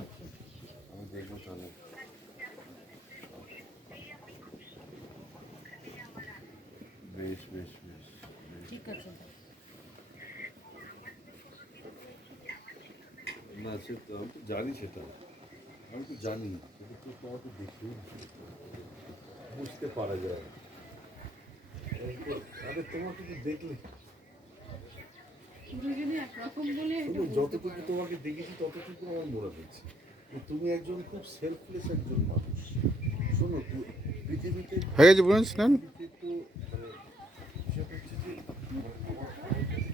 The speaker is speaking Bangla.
আমি দেখবো তাহলে। বেশ বেশ বেশ ঠিক আছে। না সে তো আমি তো জানি সেটা, আমি তো জানি, কিন্তু তো তোমাকে দেখেই বুঝতে পারা যায়। আরে তোমাকে তো দেখলে, দুজনে একরকম বলে এটা শোনো বুঝতে যতটুকু পারো। তোমাকে দেখেছি ততটুকু আমার মনে হচ্ছে তুমি একজন খুব সেলফলেস একজন মানুষ। শোনো পৃথিবীতে হয়ে গেছে বলুন স্নান। পৃথিবীতে তো মানে বিষয়টা হচ্ছে যে আমার কাছে